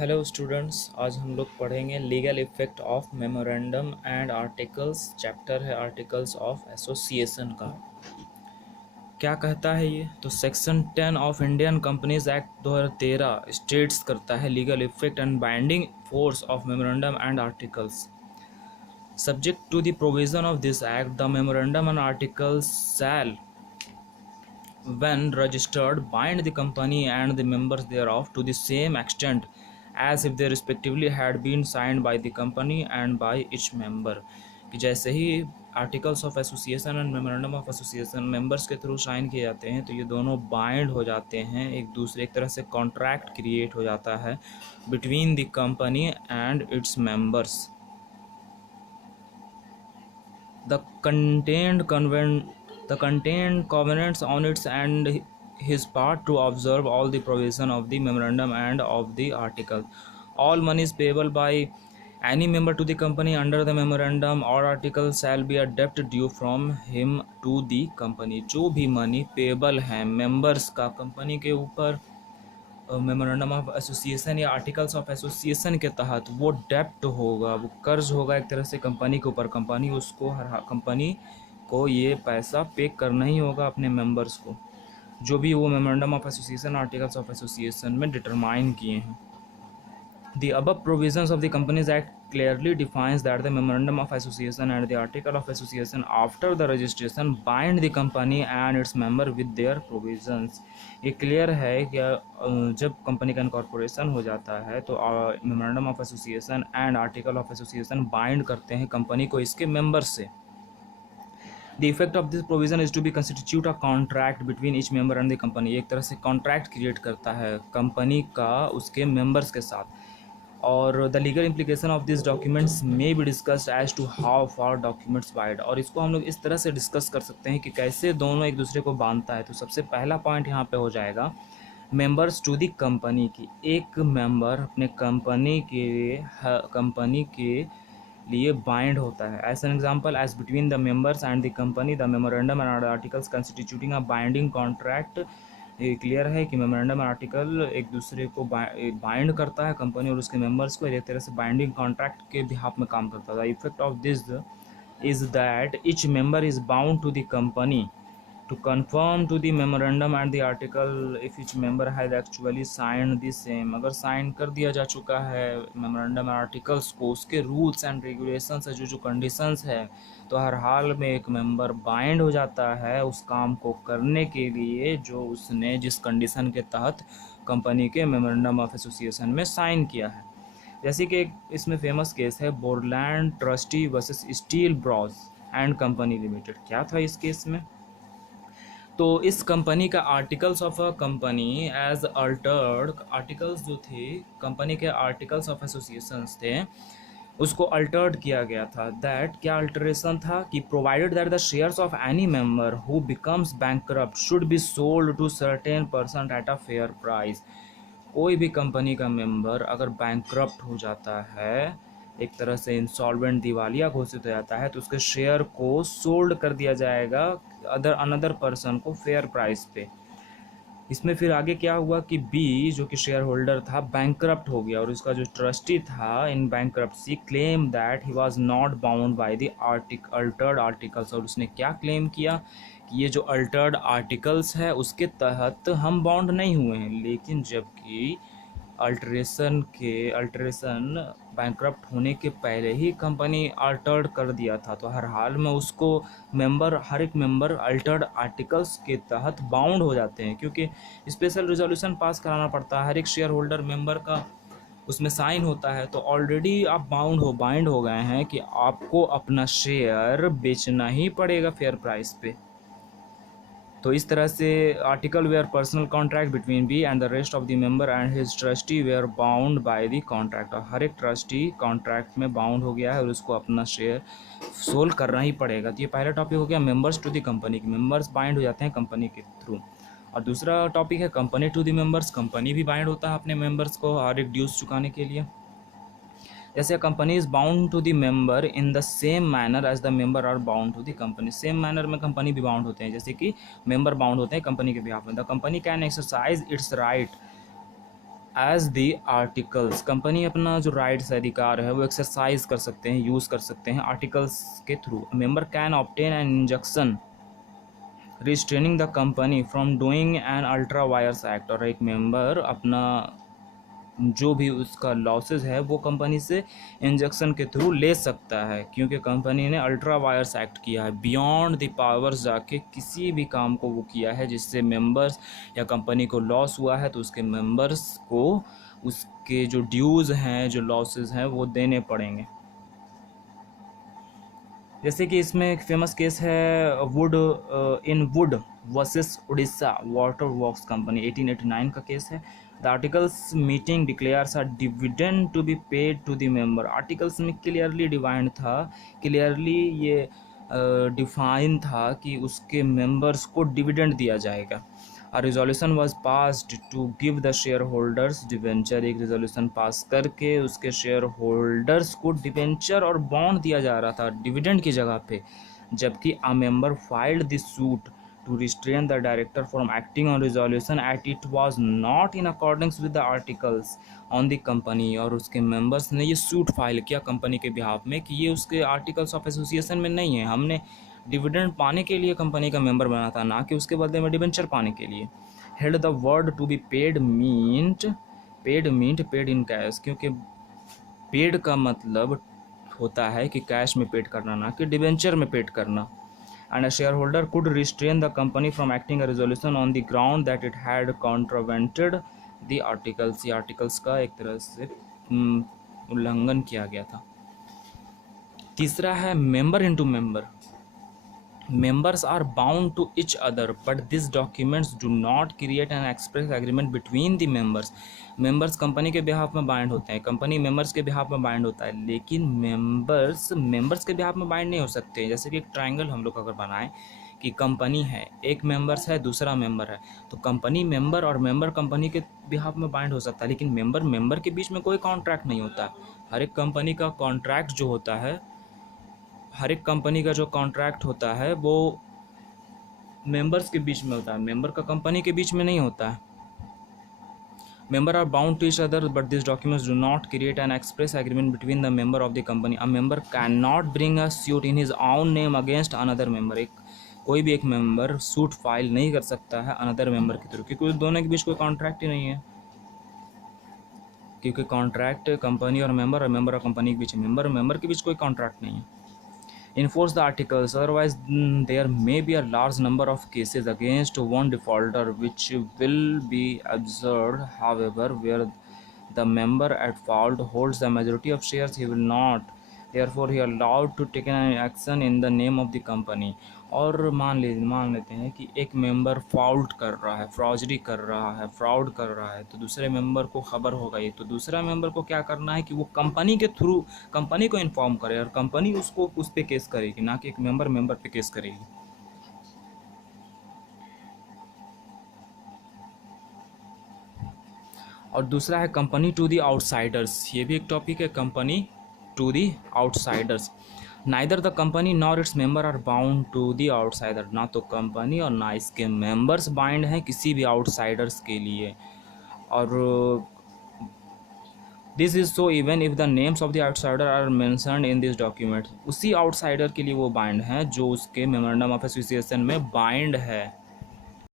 Hello students, आज हम लोग पढ़ेंगे legal effect of memorandum and articles. Chapter है आर्टिकल्स ऑफ एसोसिएशन का। क्या कहता है ये? तो section 10 of Indian companies act 2013 states करता है legal effect and binding force of memorandum and articles. Subject to the provision of this act, the memorandum and articles shall when registered bind the company and the members thereof to the same extent as if they respectively had been signed by the company and by each member। कि जैसे ही articles of association and memorandum of association members के through sign किए जाते हैं तो ये दोनों बाइंड हो जाते हैं एक दूसरे, एक तरह से कॉन्ट्रैक्ट क्रिएट हो जाता है between the company and its members. The contained covenants on its and his part to observe all the provision of the memorandum and of the article. All monies payable by any member to the company under the memorandum or article shall be a debt due from him to the company। जो भी money payable है members का company के ऊपर memorandum of association या articles of association के तहत, वो डेप्ट होगा, वो कर्ज होगा एक तरह से कंपनी के ऊपर। कंपनी उसको कंपनी को ये पैसा पे करना ही होगा अपने मेंबर्स को, जो भी वो memorandum of association articles of association में डिटरमाइन किए हैं। The above provisions of the Companies Act clearly defines that the memorandum of association and the article of association after the registration bind the company and its member with their provisions। ये clear है कि जब company का incorporation हो जाता है तो memorandum of association and article of association bind करते हैं कंपनी को इसके मेंबर से। The effect of this provision is to be constitute a contract between each member and the company। एक तरह से कॉन्ट्रैक्ट क्रिएट करता है कंपनी का उसके मेंबर्स के साथ। और the legal implication of this documents may be discussed as to how far documents bind. और इसको हम लोग इस तरह से डिस्कस कर सकते हैं कि कैसे दोनों एक दूसरे को बांधता है। तो सबसे पहला पॉइंट यहाँ पे हो जाएगा मेंबर्स टू द कंपनी की। एक मेंबर अपने कंपनी के लिए बाइंड होता है। As an example, as between the members and the company the memorandum and articles constituting a binding contract. ये क्लियर है कि मेमोरेंडम आर्टिकल एक दूसरे को बाइंड करता है कंपनी और उसके मेंबर्स को, एक तरह से बाइंडिंग कॉन्ट्रैक्ट के बिहाफ में काम करता है। Effect of this is that each member is bound to the company to conform to the memorandum and the article if each member has actually signed the same। अगर sign कर दिया जा चुका है मेमोरेंडम आर्टिकल्स को, उसके rules and regulations है, जो कंडीशंस है, तो हर हाल में एक मेंबर बाइंड हो जाता है उस काम को करने के लिए जो उसने जिस कंडीशन के तहत कंपनी के मेमोरेंडम ऑफ एसोसिएशन में साइन किया है। जैसे कि एक इसमें फेमस केस है Borland trustee versus Steel Bros and company limited. क्या था इस केस में? तो इस कंपनी का articles of a company as altered, articles जो थे कंपनी के आर्टिकल्स ऑफ एसोसिएशंस थे उसको अल्टर्ड किया गया था। दैट क्या अल्टरेशन था कि provided that the shares of any member who becomes bankrupt should be sold to certain person at a fair price. कोई भी कंपनी का मेंबर अगर बैंकरप्ट हो जाता है, एक तरह से इंसॉल्वेंट दिवालिया घोषित हो जाता है, तो उसके शेयर को सोल्ड कर दिया जाएगा अनदर पर्सन को फेयर प्राइस पे। इसमें फिर आगे क्या हुआ कि बी जो कि शेयर होल्डर था बैंकरप्ट हो गया और उसका जो ट्रस्टी था in bankruptcy claim that he was not bound by the altered articles. और उसने क्या क्लेम किया कि ये जो अल्टर्ड आर्टिकल्स है उसके तहत हम बाउंड नहीं हुए हैं। लेकिन जबकि अल्टरेशन बैंकरप्ट होने के पहले ही कंपनी अल्टर्ड कर दिया था, तो हर हाल में उसको हर एक मेंबर अल्टर्ड आर्टिकल्स के तहत बाउंड हो जाते हैं, क्योंकि स्पेशल रिजोल्यूशन पास कराना पड़ता है। हर एक शेयर होल्डर मेंबर का उसमें साइन होता है, तो ऑलरेडी आप बाइंड हो गए हैं कि आपको अपना शेयर बेचना ही पड़ेगा फेयर प्राइस पे। तो इस तरह से article were personal contract between B and the rest of the member and his trustee were bound by the contract. और हर एक ट्रस्टी कॉन्ट्रैक्ट में बाउंड हो गया है और उसको अपना शेयर सोल्ड करना ही पड़ेगा। तो ये पहला टॉपिक हो गया मेंबर्स टू द कंपनी की, मेंबर्स बाइंड हो जाते हैं कंपनी के थ्रू। और दूसरा टॉपिक है company to the members, company भी बाइंड होता है अपने मेंबर्स को हर एक ड्यूज चुकाने के लिए। जैसे company is bound to the member in the same manner as the member are bound to the company. Same manner में कंपनी भी बाउंड होते हैं, जैसे कि मेंबर बाउंड होते हैं कंपनी के बिहाफ में। The company can exercise its right as the articles, company अपना जो राइट्स अधिकार है वो एक्सरसाइज कर सकते हैं, यूज़ कर सकते हैं आर्टिकल्स के through. Member can obtain an injunction restraining the company from doing an ultra vires act, और एक मेंबर अपना जो भी उसका लॉसेस है वो कंपनी से इंजेक्शन के थ्रू ले सकता है, क्योंकि कंपनी ने अल्ट्रा वायर्स एक्ट किया है, बियॉन्ड द पावर्स जाके किसी भी काम को वो किया है जिससे मेंबर्स या कंपनी को लॉस हुआ है, तो उसके मेंबर्स को उसके जो ड्यूज़ हैं, जो लॉसेस हैं वो देने पड़ेंगे। जैसे कि इसमें एक फेमस केस है Wood in Wood versus Odessa water works company, 1889 का केस है। The articles meeting declares a dividend to be paid to the member. Articles में क्लियरली डिफाइंड था, क्लियरली ये डिफाइन था कि उसके मेंबर्स को डिविडेंड दिया जाएगा। A resolution was passed to give the shareholders debenture, एक रेजोल्यूशन पास करके उसके शेयर होल्डर्स को डिवेंचर और बॉन्ड दिया जा रहा था डिविडेंड की जगह पे, जबकि a member filed this suit to restrain the director from acting on resolution at it was not in accordance with the articles on the company, और उसके मेंबर्स ने ये सूट फाइल किया कंपनी के बिहाफ में कि ये उसके आर्टिकल्स ऑफ एसोसिएशन में नहीं है, हमने डिविडेंड पाने के लिए कंपनी का मेंबर बना था, ना कि उसके बदले में डिवेंचर पाने के लिए। Held the word to be paid meant paid in cash, क्योंकि पेड का मतलब होता है कि कैश में पेड करना, ना कि डिवेंचर में पेड करना। And a shareholder could restrain the company from acting a resolution on the ground that it had contravened the articles. ये आर्टिकल्स का एक तरह से उल्लंघन किया गया था। तीसरा है member into member. Members are bound to each other, but these documents do not create an express agreement between the members. Members company के बिहाफ में बाइंड होते हैं, कंपनी मेंबर्स के बिहाफ में बाइंड होता है, लेकिन मेंबर्स के बिहाफ में बाइंड नहीं हो सकते। जैसे कि एक ट्रायंगल हम लोग अगर बनाएं कि कंपनी है, एक मेंबर्स है, दूसरा मेंबर है, तो कंपनी मेंबर और मेंबर कंपनी के बिहाफ में बाइंड हो सकता है, लेकिन मेंबर के बीच में कोई कॉन्ट्रैक्ट नहीं होता। हर एक कंपनी का कॉन्ट्रैक्ट जो होता है, हर एक कंपनी का जो कॉन्ट्रैक्ट होता है वो मेंबर्स के बीच में होता है, मेंबर का कंपनी के बीच में नहीं होता है। Member are bound to each other but this documents do not create an express agreement between the member of the company. A member can not bring a suit in his own name against another member. कोई भी एक member suit file नहीं कर सकता है another member के through, क्योंकि दोनों के बीच कोई कॉन्ट्रैक्ट ही नहीं है, क्योंकि कॉन्ट्रैक्ट कंपनी और मेंबर और कंपनी के बीच, मेंबर के बीच कोई कॉन्ट्रैक्ट नहीं है। Enforce the articles, otherwise there may be a large number of cases against one defaulter which will be absurd. However, where the member at fault holds the majority of shares, he will not therefore he allowed to take an action in the name of the company. और मान लेते हैं कि एक member fault कर रहा है, फ्रॉजरी कर रहा है, फ्रॉड कर रहा है, तो दूसरे मेंबर को खबर हो गई, तो दूसरा मेंबर को क्या करना है कि वो कंपनी के थ्रू कंपनी को इन्फॉर्म करे, और कंपनी उसको उस पर केस करेगी, ना कि एक मेंबर पे केस करेगी। और दूसरा है कंपनी टू द आउटसाइडर्स। ये भी एक टॉपिक है, company to the outsiders. Neither the company nor its member are bound to the outsider. ना तो कंपनी और ना इसके मेंबर्स बाइंड हैं किसी भी आउटसाइडर्स के लिए। और this is so even if the names of the outsider are mentioned in this document. उसी आउटसाइडर के लिए वो बाइंड हैं जो उसके मेमोरेंडम ऑफ एसोसिएशन में बाइंड है।